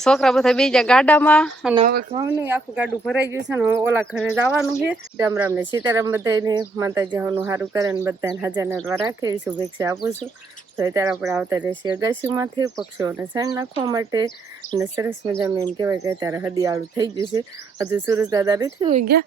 છોકરા બધા બીજા ગાડામાં. અને હવે ઘઉંનું આખું ગાડું ભરાઈ ગયું છે ને હવે ઓલા ઘરે જવાનું છે. રામ રામને સીતારામ બધાને માતાજી હવનું સારું કરે ને બધાને હાજર નરવા રાખે એવી શુભેચ્છા આપું છું. તો અત્યારે આપણે આવતા રહેશે અગાસીમાંથી પક્ષીઓને સણ નાખવા માટે. અને સરસ મજાનું એમ કહેવાય કે અત્યારે હદિયાળું થઈ ગયું છે. હજુ સુરજ દાદા નથી હોઈ ગયા.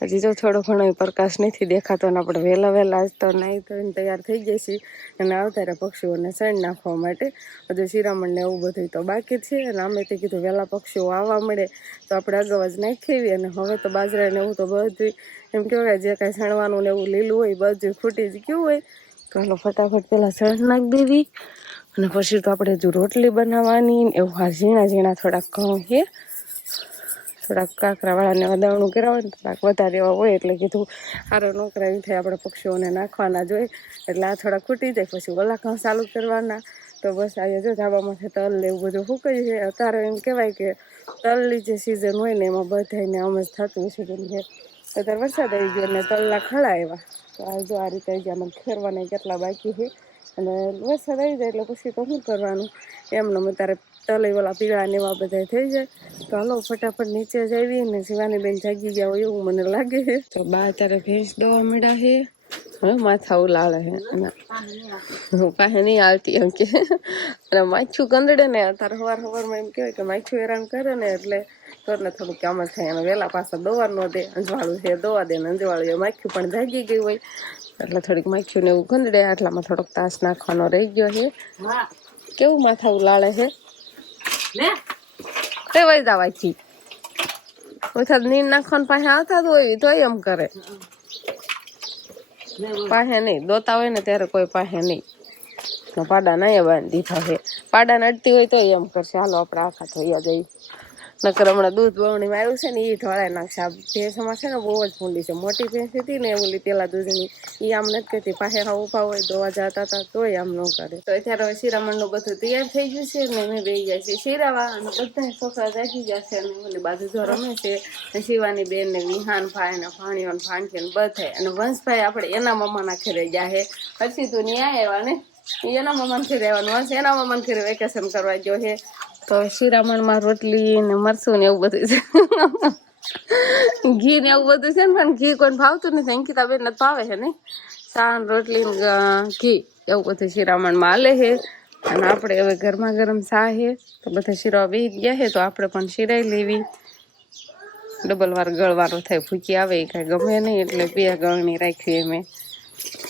હજી તો થોડો ઘણો પ્રકાશ નથી દેખાતો ને આપણે વહેલા વહેલા આજ તો નાહી ધોઈને તૈયાર થઈ જઈશું અને આવતા પક્ષીઓને સણ નાખવા માટે. હજુ શિરામણને એવું બધું તો બાકી છે અને અમે તે કીધું વહેલા પક્ષીઓ આવવા મળે તો આપણે અગાઉ જ નાખી અને હવે તો બાજરાને એવું તો બધું એમ કહેવાય જે કાંઈ સણવાનું ને એવું લીલું હોય બધું ખૂટી જ ગયું હોય. તો ફટાફટ પહેલાં સણ નાખી દેવી અને પછી તો આપણે હજુ રોટલી બનાવવાની એવું હા ઝીણા ઝીણા થોડાક ઘઉં છે. થોડાક કાંકરાવાળાને વદાવણું કરાવે ને થોડાક વધારે એવા હોય એટલે કીધું સારો નોકરા એમ થાય, આપણે પક્ષીઓને નાખવાના જોઈએ એટલે આ થોડા ખૂટી જાય, પછી ઓલા ઘઉં ચાલુ કરવાના. તો બસ આજે જો ધાબામાંથી તલ એવું બધું ફૂકાય છે અત્યારે એમ કહેવાય કે તલની જે સિઝન હોય ને, એમાં બધાને આમ જ થતું છે કેમ કે અત્યારે વરસાદ આવી ગયો ને તલના ખડા એવા તો આ જો આ રીતે જે આમાં ખેરવાના કેટલા બાકી છે. અને વરસાદ આવી જાય એટલે પછી તો શું કરવાનું? એમને અત્યારે તલે ઓલા પીળા ને એવા બધા થઈ જાય. તો હાલો ફટાફટ નીચે જ આવી ને શિવાની બેન જાગી ગયા હોય એવું મને લાગે છે. તો બા તારે ભેંસ દવા મળ્યા છે. હવે માથા ઉલાળે છે. અને હું પાસે નહીં આવતી એમ કે. અને માછું ગંદડે ને અત્યારે સવાર સવારમાં એમ કહેવાય કે માછું હેરાન કરે ને એટલે ઘરને થોડુંક કામ જ થાય. અને વહેલા પાછા દવા ન દે અંજવાળું છે દવા દે ને અંજવાળું માખ્યું પણ જાગી ગયું હોય. એટલે થોડીક માખ્યું ને એવું ગંદડે આટલામાં થોડોક તાસ નાખવાનો રહી ગયો છે. કેવું માથા ઉલાળે છે? તે વઈ જવાથી વરસાદ નીર નાખવાનું પાસે આવતા જ હોય તોય એમ કરે. પાસે નહીં દોતા હોય ને ત્યારે કોઈ પાસે નહીં. તો પાડા ના બાંધી દીધા છે પાડા નડતી હોય તો એમ કરશે. હાલો આપણે આખા થયા જઈ નકર હમણાં દૂધ બવણીમાં આવ્યું છે ને એ ઢોળાઈ નાખશે. આ ભેંસમાં છે ને બહુ જ ભૂંડી છે. મોટી ભેંસ હતી ને ઓલી પેલા દૂધની એ આમ નથી કહેતી. પાસે હા ઊભા હોય, દોવા જતા હતા, તોય આમ ન કરે. તો અત્યારે હવે શિરામણનું બધું તૈયાર થઈ ગયું છે ને મેં બેસી જાય છે. શિરાવા અને બધા છોકરા જાગી જશે અને ઓલી બાજુ જો રમે છે શિવાની બેન ને વિહાન ભાઈ ને ભાણીઓ ને ભાણકી ને બધા અને વંશભાઈ આપણે એના મમ્માના ઘરે છે. પછી તું ન્યાય આવ્યા ને? એના મમ્માને ઘરે આવવાનું વંશ એના મમ્માને ઘરે વેકેશન કરવા ગયો છે. તો શિરામણમાં રોટલી ને મરસું ને એવું બધું છે. ઘી ને એવું બધું છે ને, પણ ઘી કોઈને ભાવતું નથી. અંકિતા બેન નથી ભાવે છે ને સાન, રોટલી ઘી એવું બધું શિરામણમાં હાલે છે. અને આપણે હવે ગરમા ગરમ ચા છે. તો બધા શીરા બી ગયા છે. તો આપણે પણ શિરાઈ લેવી. ડબલ વાર ગળવારો થાય, ભૂકી આવે, એ કાંઈ ગમે નહીં. એટલે બે ગળણી રાખી મેં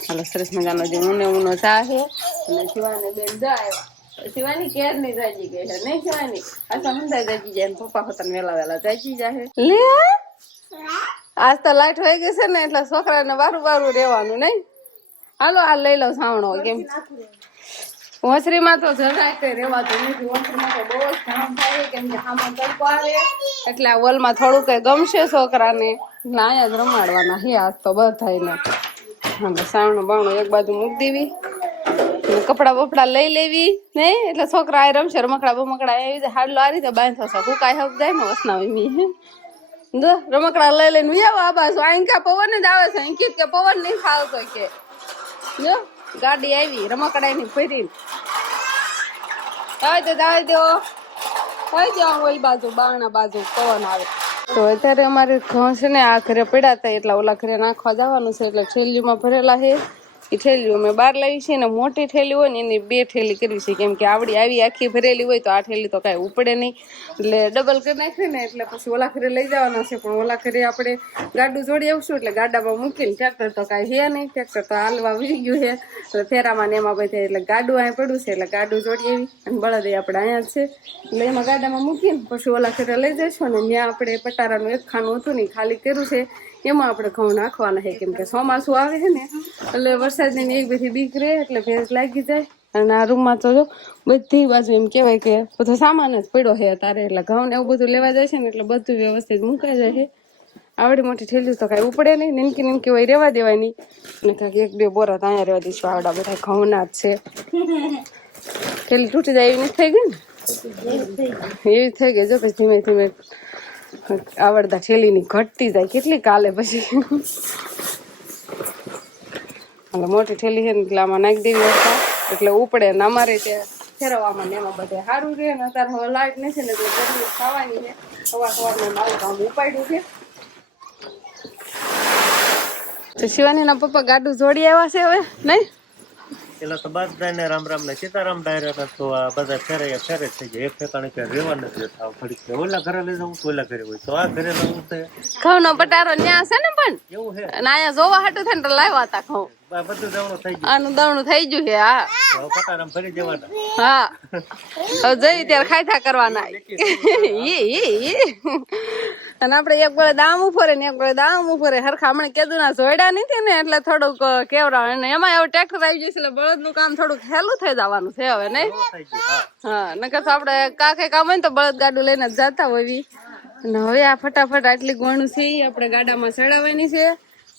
હાલો, સરસ મજાનો જે ઊને ઊનો ચા છે. અને શિવાને બેન જાય શિવાની કેર નહીં જાગી ગઈ છે નહીં શિવાની? આ સમુદાય જાગી જાય ને પપ્પા હોતા વેલા વેલા જાગી જાય લે આજ તો લાઈટ હોય ગઈ છે ને એટલે છોકરાને વારું વારું રહેવાનું નહીં? હાલો આ લઈ લો સાવણો કેમ? વસરીમાં તો જરાય કઈ રહેવાતું નથી હોસરીમાં તો બહુ જ ધામ થાય કેમ કે આમાં તડકો આવે એટલે આ વોલમાં થોડું કઈ ગમશે છોકરાને? એટલે અહીંયા જ રમાડવાના હે આજ તો બધાને હા સાવણું બાવણું એક બાજુ મૂકી દેવી. કપડા બપડા લઈ લેવી નહીં એટલે છોકરા આ રમશે, રમકડા બમકડા એવી રીતે હાડલો આ રીતે બાંધો છો. હું કાંઈ હબ જાય ને વસનાવી મી. જો, રમકડા લઈ લઈને ઉયાવો આ બાજુ અહીં કા પવન જ આવે છે. અંકિત કે પવન નહીં ફાવતો કે. જો, ગાડી આવી, રમકડા ની ફરીને હવે તો દાવ દો હવે જો ઓલી બાજુ, બારણા બાજુ પવન આવે. તો અત્યારે અમારે ઘઉં છે ને, આ ઘરે પડ્યા હતા એટલે ઓલા ઘરે નાખવા જવાનું છે, એટલે થેલીમાં ભરેલા છે. એ થેલીઓ મેં બહાર લાવી છે ને મોટી થેલી હોય ને એની બે થેલી કરી છે. કેમ કે આવડી આવી આખી ભરેલી હોય તો આ થેલી તો કાંઈ ઉપડે નહીં. એટલે ડબલ કરી નાખીએ ને એટલે પછી ઓલા ઘરે લઈ જવાના છે. પણ ઓલા ઘરે આપણે ગાડું જોડી આવશું એટલે ગાડામાં મૂકીને ટ્રેક્ટર તો કાંઈ હે નહીં. ટ્રેક્ટર તો હાલવા વી ગયું છે. એટલે ફેરામાં ને એમાં બધા એટલે ગાડું અહીંયા પડ્યું છે એટલે ગાડું જોડી આવી. અને બળદ આપણે અહીંયા છે. એટલે એમાં ગાડામાં મૂકીને પછી ઓલા ઘરે લઈ જઈશું ને ત્યાં આપણે પટારાનું એક ખાનું હતું ને ખાલી કર્યું છે. એમાં આપણે ઘઉં નાખવાના છે. કેમ કે ચોમાસું આવે છે ને, એટલે વરસાદની એક બધી બીક રહે, એટલે ભેજ લાગી જાય. અને આ રૂમમાં તો જો બધી બાજુ એમ કહેવાય કે બધો સામાન જ પડ્યો છે તારે એટલે ઘઉં ને એવું બધું લેવા જાય છે ને, એટલે બધું વ્યવસ્થિત મુકાઈ જાય છે. આવડી મોટી થેલી તો કાંઈ ઉપડે નહીં, નીમકી નિનકી હોય રહેવા દેવાય નહીં અને કાંઈક એક બે બોરા ત્યાં રહેવા દઈશું. આવડા બધા ઘઉંના જ છે. ઠેલી તૂટી જાય એવી નથી થઈ ગઈ ને? એવી થઈ ગઈ જો, પછી ધીમે ધીમે આવડતા છેલીની ઘટતી જાય. કેટલી કાલે પછી? એટલે મોટી થેલી છે ને એટલે આમાં નાખી દેવી હતા એટલે ઉપડે ને અમારે ત્યાં ફેરવવામાં ને એમાં બધે સારું રહે ને અત્યારે હવે લાઈટ નથી ને એટલે ગરમી ખાવાની છે. સવાર સવારમાં મારું કામ ઉપાડ્યું છે. તો શિવાનીના પપ્પા ગાડું જોડી આવ્યા છે હવે, નહીં? પેલા તો બધાને રામ રામ ને સીતારામ ડાયરા તો આ બધા ફેરે ફેરે થઈ જાય એક ઠેકાણે કે રેવા નથી થાવ ફરી કે ઓલા ઘરે લઈ જવું તો ઓલા ઘરે હોય. તો આ ઘરે લાવવું છે. ઘઉંનો પટારો ન્યા છે ને પણ? એવું છે? અને અહીંયા જોવા હાટું થઈને લાવ્યા હતા ઘઉં. બધું જવાનું થઈ ગયું. આનું દવણું થઈ ગયું છે હા. પટારામ ફરી જવાના હા. હવે જઈ ત્યારે ખાયથા કરવાના. ઈ ઈ ઈ. અને આપણે એક ગોળે દામ ઉપર ને એક ગોળે દામ ઉપર હરખા હમણાં કીધું ના જોડ્યા નથી ને એટલે થોડુંક કેવરા અને એમાં હવે ટ્રેક્ટર આવી જશે એટલે બળદનું કામ થોડુંક હેલું થઈ જવાનું છે હવે નહીં? એવું હા. નકર તો આપણે કાંઈ કામ હોય ને તો બળદ ગાડું લઈને જ જતા હોવી અને હવે આ ફટાફટ આટલી ગોણું છે આપણે ગાડામાં ચડાવવાની છે.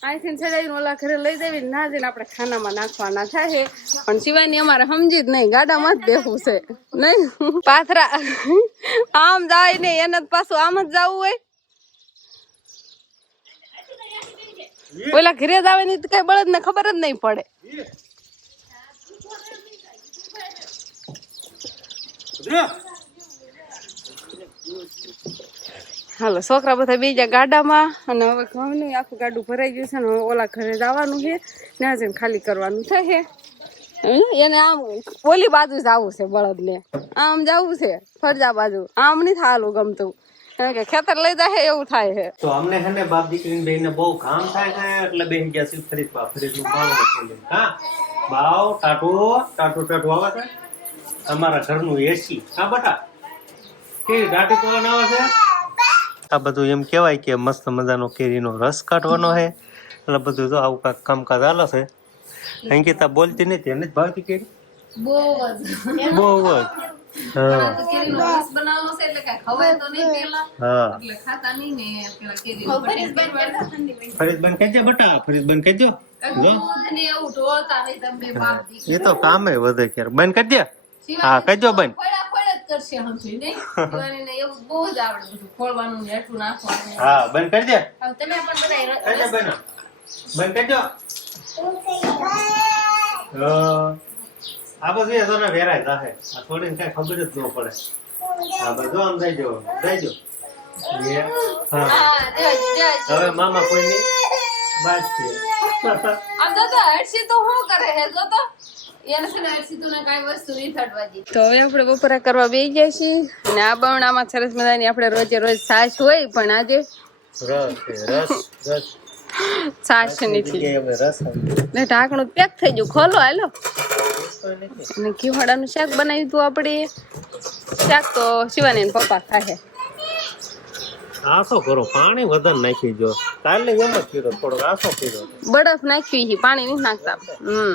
અહીંથી ચડાવીને ઓલા ઘરે લઈ જવી ના જઈને આપણે ખાનામાં નાખવાના થાય. પણ શિવાની અમારે સમજી જ નહીં ગાડામાં જ બેસવું છે નહીં? પાથરા આમ જાય ને એને જ પાછું આમ જ જવું હોય. ઓલા ઘરે જ આવે ને કઈ બળદ ને ખબર જ નહીં પડે. હાલો છોકરા બધા બીજા ગાડામાં અને હવે ઘઉંનું આખું ગાડું ભરાઈ ગયું છે ને હવે ઓલા ઘરે જવાનું છે. ને જઈને ખાલી કરવાનું થાય છે એને આમ ઓલી બાજુ જવું છે બળદને. આમ જવું છે ફરજા બાજુ. આમ નહીં થાલું ગમતું. કે ખેતર લઈ જાય એવું થાય છે. તો અમને છે ને બાપ દીકરી બેન ને બહુ કામ થાય છે એટલે બેન ગયા છે ફરી બા ફરીદનું કામ નથી હા? બાવ ટાટો ટાટો ટાટુ આવે છે. અમારા ઘરનું એસી હા બટા? કે ટાટી પવન આવે છે? આ બધું એમ કહેવાય કે મસ્ત મજાનો કેરીનો રસ કાઢવાનો છે. એટલે બધું તો આવું કાંક કામકાજ હાલે છે. અંકિતા બોલતી નથી એને જ ભાવતી કેરી? બહુ જ. બહુ જ. હા. કેરીનો રસ બનાવવાનો છે એટલે કાંઈ ખવાય તો નહીં પેલા. હા. એટલે ખાતા નહીં ને પેલા કેરીનો ફરીદબેન કહેજો બટા ફરીદબેન કહેજો. જો. દૂધ ને એવું ઢોળતા નહીં તમે બાપ દીકરી. એ તો કામે વધે ક્યારે. બંધ કરી દે હા કહેજો બંધ કરશે હમણાં, નહીં? શિવાનીને એવું બહુ જ આવડે બધું ખોલવાનું ને હેઠું નાખવાનું. હા બંધ કરી દે તમે પણ બધા બેન. બંધ કરજો હા. આ બધું એ તને વેરાય જાહે. આ થોડી કઈ ખબર જ ન પડે. આ બધું આમ થઈ જો. હવે મામા કોઈની? બાદ છે. આમ તો હર્ષી તો શું કરે હે જો તો છે ને હર્ષી તું ને કાંઈ વસ્તુ નહીં થડવા દી. તો હવે આપણે બપોરા કરવા બેસી ગયા છીએ. અને આ બમણામાં સરસ મજાની આપણે રોજે રોજ છાશ હોય પણ આજે રસ છે, રસ રસ. છાશ નથી. ને ઢાંકણું પેક થઈ ગયું. ખોલો હાલો. કોઈ અને ઘીવાડાનું શાક બનાવ્યું હતું આપણે. શાક તો શિવાની પપ્પા ખાશે આસો કરો? પાણી વધારે નાખી જો. કાલે એમ જ કર્યો થોડો આસો કર્યો બરફ નાખ્યું છે પાણી નહીં નાખતા. હમ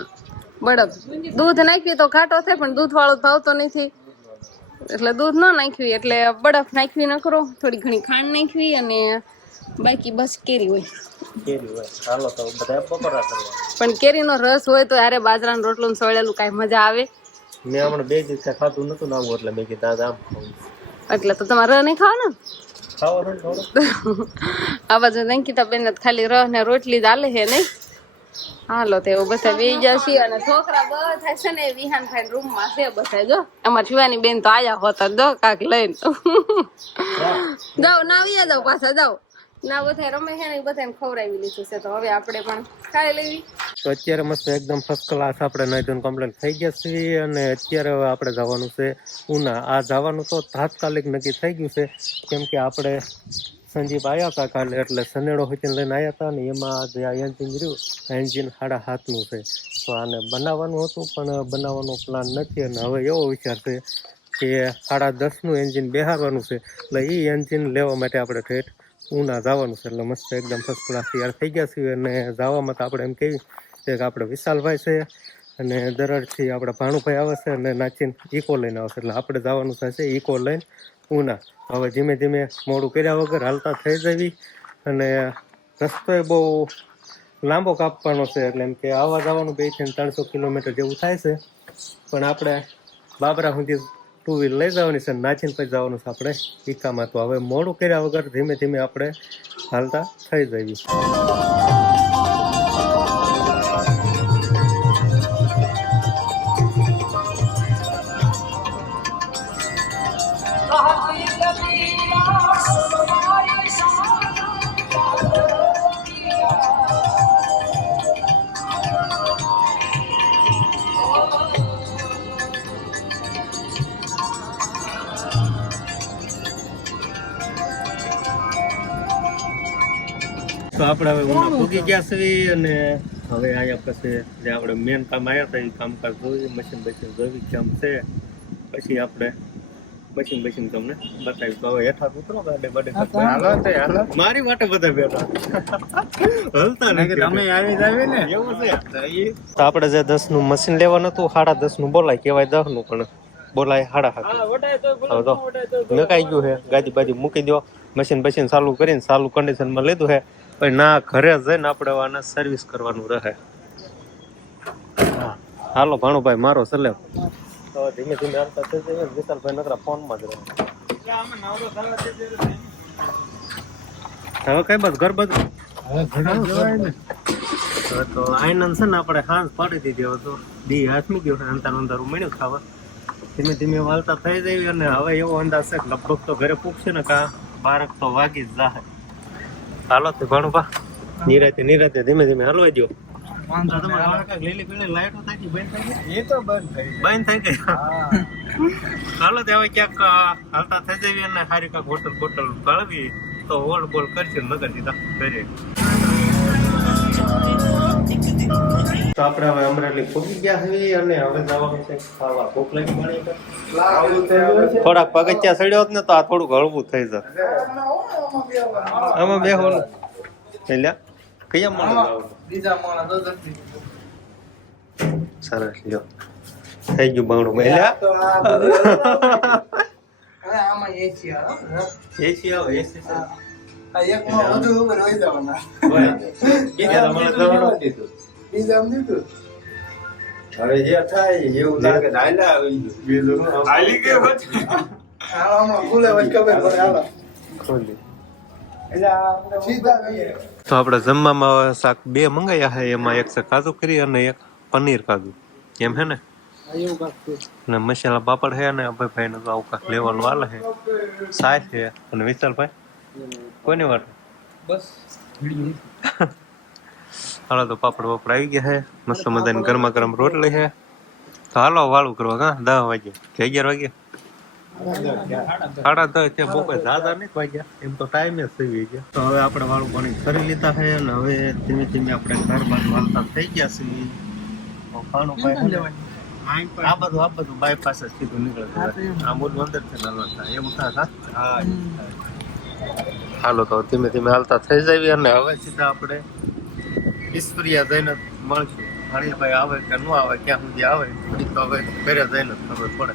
બરફ. દૂધ નાખ્યું તો ઘાટો થાય પણ દૂધ વાળો ભાવતો નથી. એટલે દૂધ ન નાખ્યું એટલે બરફ નાખવી ન કરો. થોડી ઘણી ખાંડ નાખવી અને બાકી બસ કેરી હોય. કેરી હોય હાલો તો બધા પકોડા કરવા પણ કેરીનો રસ હોય તો યારે બાજરાનું રોટલું ને સોળેલું કાંઈ મજા આવે. મેં હમણાં બે દિવસ ખાતું નતું ને આવું એટલે મેં કીધું દાદા આમ ખાવું. એટલે તો તમારે નહીં ખાવાનું? ખાવાનું ને થોડું. આ બાજુ અંકિતા બેન ખાલી રહ ને રોટલી જ આલે છે નહીં? હાલો તો એવું બધા બે જશે અને છોકરા બધા છે ને વિહાન ભાઈ રૂમમાં છે બધા જો. અમાર શિવાની બેન તો આયા હોતા દો કાક લઈને. જાઓ ના આવ્યા જાઓ પાછા જાઓ. ના બધા રમે છે ને બધાને ખવડાવી લીધું છે. તો હવે આપણે પણ ખાઈ લેવી. તો અત્યારે મસ્ત એકદમ ફર્સ્ટ ક્લાસ આપણે નાઇટન કમ્પ્લેટ થઈ ગયા છીએ અને અત્યારે હવે આપણે જવાનું છે ઉના. આ જવાનું તો તાત્કાલિક નક્કી થઈ ગયું છે. કેમ કે આપણે સંજીપ આવ્યા હતા કાલે, એટલે સનેડો હોચીને લઈને આવ્યા હતા ને એમાં જે આ એન્જિન રહ્યું, આ એન્જિન સાડા હાથનું છે. તો આને બનાવવાનું હતું, પણ બનાવવાનો પ્લાન નથી. અને હવે એવો વિચાર છે કે સાડા દસનું એન્જિન બેહારવાનું છે. એટલે એ એન્જિન લેવા માટે આપણે ઠેઠ ઉના જવાનું છે એટલે મસ્ત એકદમ ફર્સ્ટ ક્લાસ તૈયાર થઈ ગયા છીએ અને જવામાં તો આપણે એમ કહીએ કે આપણે વિશાલભાઈ છે અને દરડથી આપણે ભાણુભાઈ આવે છે અને નાચીને ઇકો લઈને આવશે એટલે આપણે જવાનું થશે ઇકો લઈને ઉના. હવે ધીમે ધીમે મોડું કર્યા વગર હાલતા થઈ જવી અને રસ્તોય બહુ લાંબો કાપવાનો છે એટલે એમ કે આવવા જવાનું બેથી ત્રણસો કિલોમીટર જેવું થાય છે. પણ આપણે બાબરા સુધી ટુ વ્હીલ લઈ જવાની છે, નાચીને પછી જવાનું છે આપણે ઈકામાં. તો હવે મોડું કર્યા વગર ધીમે ધીમે આપણે હાલતા થઈ જઈએ. તો આપણે હવે ઉના ભૂગી ગયા છે અને હવે અહીંયા પછી જે આપણે મેન કામ આવ્યા હતા એ કામકાજ જોયું મશીન બશીન જોઈ કેમ છે. પછી આપણે મશીન બશીન તમને બતાવી તો હવે હેઠા ઉતરો ગાડે બડે હાલો તે હાલો મારી માટે બધા બેઠા. હલતા નથી તમે આવી જાવે ને. એવું છે. તો આપણે જે દસનું મશીન લેવાનું હતું સાડા દસનું બોલાય કેવાય દસનું પણ બોલાય હાડા સાત હવે તો મેકાઈ ગયું છે. ગાડી બાજી મૂકી દો. મશીન બશીન ચાલુ કરીને ચાલુ કન્ડિશનમાં લીધું છે. પછી ના ઘરે જઈને આપણે આને સર્વિસ કરવાનું રહે. હા. હાલો ભાણુભાઈ મારો સલેમ તો ધીમે ધીમે હાલતા થઈ જાય ને વિશાલભાઈ નકરા ફોનમાં જ રહે. હવે કઈ બસ ઘર બધું તો આનંદ છે ને આપણે હાંસ પાડી દીધી હવે તો. દી હાથમી ગયો અંતાર અંધારું મળ્યું ખાવા. ધીમે ધીમે વાલતા થઈ જાય અને હવે એવો અંદાજ છે કે લગભગ તો ઘરે પૂછશે ને કા બારક તો વાગી જ જાહે. હાલો તે બા નિરાતે નિરાતે ધીમે ધીમે હલવાઈ દો હાલો. બંધ થઈ ગઈ. એ તો બંધ થઈ ગયું. બંધ થઈ ગઈ? હા. ચાલો તે હવે ક્યાંક હાલતા થઈ જઈએ અને હારી કાંક હોટલ બોટલ ગળવી તો હોલ બોલ કરશે નગર દીધા. તો આપણે હવે અમરેલી પહોંચી ગયા છીએ અને હવે જવાનું છે ખાવા. ભૂખ લાગી છે. થોડાક પગથિયા ચડ્યો ને તો આ થોડું હળવું થઈ જાય આમાં બે હોલ. એટલે કયા માણસ બીજા માણસ સરસ લ્યો. થઈ ગયું આ આમાં એસી આવો એસી આવે એસી આ એકમાં વધુ ઉપર હોય જવાના. બીજા મને જવાનું બીજા આમ દીધું. હવે જે થાય એવું લાગે તો હાલ્યા આવી ગયું. બીજું હાલી ગયું પછી. આમાં ખુલે વચ ખબર પડે, હાલો. ખોલી. આપણે તો આપણે જમવામાં શાક બે મંગાયા છે. એમાં એક છે કાજુ કરી અને એક પનીર કાજુ. એમ હે ને? અને મસાલા પાપડ છે અને અભયભાઈ ને આવું કાંઈક લેવાનું હાલે છે. સાય છે. અને વિશાલભાઈ? કોની વાત હાલો તો પાપડ પાપડ આવી ગયા છે. મસ્ત મજાની ગરમા ગરમ રોટલી છે. તો હાલો વાળું કરવા કા દસ વાગે. કે અગિયાર વાગે? સાડા દસ છે બપોર દાદા નહીં વાગ્યા. એમ તો ટાઈમે જ થઈ ગયા તો હવે આપણે વાળું પાણી કરી લીધા છે અને હવે ધીમે ધીમે આપણે ઘર બાજુ હાલતા થઈ ગયા છીએ. આ બધું આ બધું બાયપાસ જ સીધું નીકળે. આ મોટું અંદર છે થાય. એવું થાય હા? હાલો તો ધીમે ધીમે હાલતા થઈ જાય અને હવે સીધા આપણે ઈશ્વરિયા જઈને મળશું. હણીભાઈ આવે કે ન આવે, ક્યાં સુધી આવે તો હવે ઘરે જઈને ખબર પડે.